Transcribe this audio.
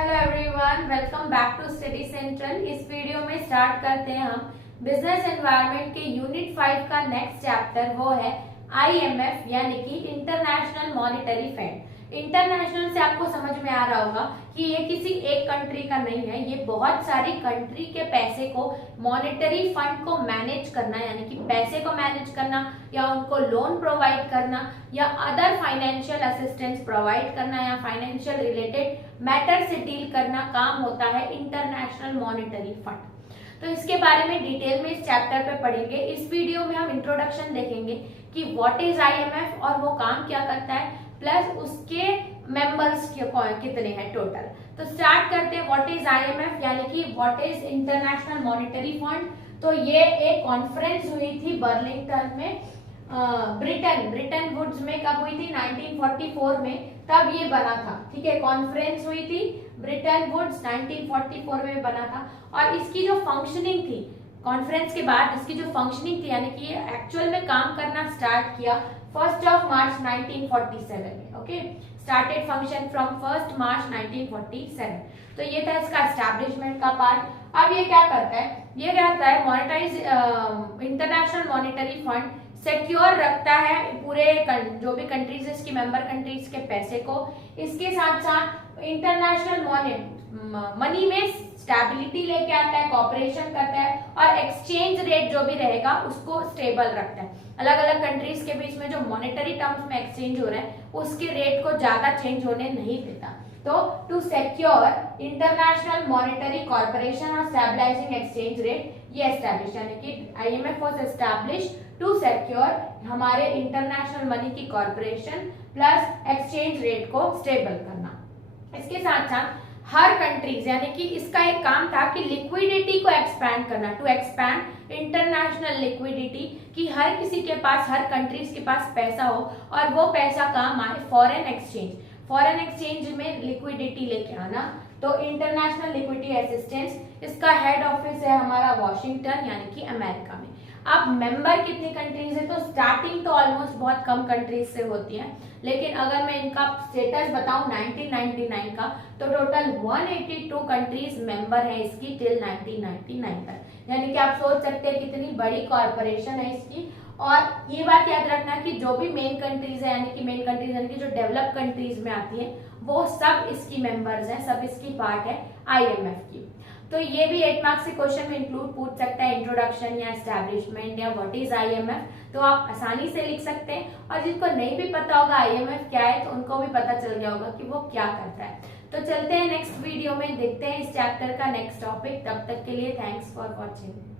Hello everyone, welcome back to study central. इस video में start करते हैं हम बिजनेस एनवायरनमेंट के यूनिट 5 का नेक्स्ट चैप्टर। वो है आईएमएफ यानी कि इंटरनेशनल मॉनेटरी फंड। इंटरनेशनल से आपको समझ में आ रहा होगा कि ये किसी एक कंट्री का नहीं है, ये बहुत सारी कंट्री के पैसे को, मॉनेटरी फंड को मैनेज करना, यानी कि पैसे को मैनेज करना या उनको लोन प्रोवाइड करना या अदर फाइनेंशियल असिस्टेंस प्रोवाइड करना या फाइनेंशियल रिलेटेड मैटर से डील करना काम होता है इंटरनेशनल मॉनेटरी फंड। तो इसके बारे में डिटेल में इस चैप्टर पे पढ़ेंगे। इस वीडियो में हम इंट्रोडक्शन देखेंगे कि व्हाट इज आईएमएफ और वो काम क्या करता है, प्लस उसके मेंबर्स कितने हैं टोटल। तो स्टार्ट करते हैं व्हाट इज आईएमएफ यानी कि what is international monetary fund. तो ये एक कॉन्फ्रेंस हुई थी बर्लिंगटन में, ब्रिटेन वुड्स में। कब हुई थी? 1944 में, तब ये बना था। ठीक है, कॉन्फ्रेंस हुई थी ब्रिटेन वुड्स 1944 में बना था। और इसकी जो फंक्शनिंग थी, कॉन्फ्रेंस के बाद इसकी जो फंक्शनिंग थी, यानी कि ये एक्चुअल में काम करना स्टार्ट किया 1 मार्च 1947 में। ओके, स्टार्टेड फंक्शन फ्रॉम 1 मार्च 1947। तो ये था इसका एस्टैब्लिशमेंट का पार्ट। अब ये क्या करता है? ये कहता है monetise international monetary fund secure रखता है पूरे जो भी कंट्रीज है, इसकी मेंबर कंट्रीज के पैसे को। इसके साथ साथ इंटरनेशनल मनी में स्टेबिलिटी लेके आता है, कॉपरेशन करता है और एक्सचेंज रेट जो भी रहेगा उसको स्टेबल रखता है। अलग अलग कंट्रीज के बीच में जो मॉनेटरी टर्म्स में एक्सचेंज हो रहा है उसके रेट को ज्यादा चेंज होने नहीं देता। तो to secure international monetary corporation और स्टेबलाइजिंग एक्सचेंज रेट, ये एस्टैब्लिश, यानी कि IMF was establish to secure हमारे इंटरनेशनल मनी की कॉर्पोरेशन प्लस एक्सचेंज रेट को स्टेबल करना। इसके साथ साथ हर कंट्रीज, यानी कि इसका एक काम था कि लिक्विडिटी को एक्सपैंड करना, टू एक्सपैंड इंटरनेशनल लिक्विडिटी, कि हर किसी के पास, हर कंट्रीज के पास पैसा हो और वो पैसा काम आए फॉरेन एक्सचेंज। फॉरेन एक्सचेंज में लिक्विडिटी लेके आना। तो इंटरनेशनल लिक्विडिटी असिस्टेंस, इसका हेड ऑफिस है हमारा वॉशिंगटन यानी कि अमेरिका में। अब मेंबर कितनी कंट्रीज है? तो स्टार्टिंग तो ऑलमोस्ट बहुत कम कंट्रीज से होती है, लेकिन अगर मैं इनका स्टेटस बताऊं 1999 का, तो टोटल 182 कंट्रीज मेंबर है इसकी टिल 1999 तक। यानी कि आप सोच सकते हैं कितनी बड़ी कॉर्पोरेशन है इसकी। और ये बात याद रखना कि जो भी मेन कंट्रीज है, यानी कि मेन कंट्रीज यानी कि जो डेवलप कंट्रीज में आती है, वो सब इसकी मेंबर्स हैं, सब इसकी पार्ट है आईएमएफ की। तो ये भी 8 मार्क्स से क्वेश्चन में इंक्लूड पूछ सकता है, इंट्रोडक्शन या एस्टैब्लिशमेंट या व्हाट इज आईएमएफ। तो आप आसानी से लिख सकते हैं। और जिनको नहीं भी पता होगा आईएमएफ क्या है, तो उनको भी पता चल गया होगा कि वो क्या करता है। तो चलते हैं नेक्स्ट वीडियो में, देखते हैं इस चैप्टर का नेक्स्ट टॉपिक। तब तक के लिए थैंक्स फॉर वॉचिंग।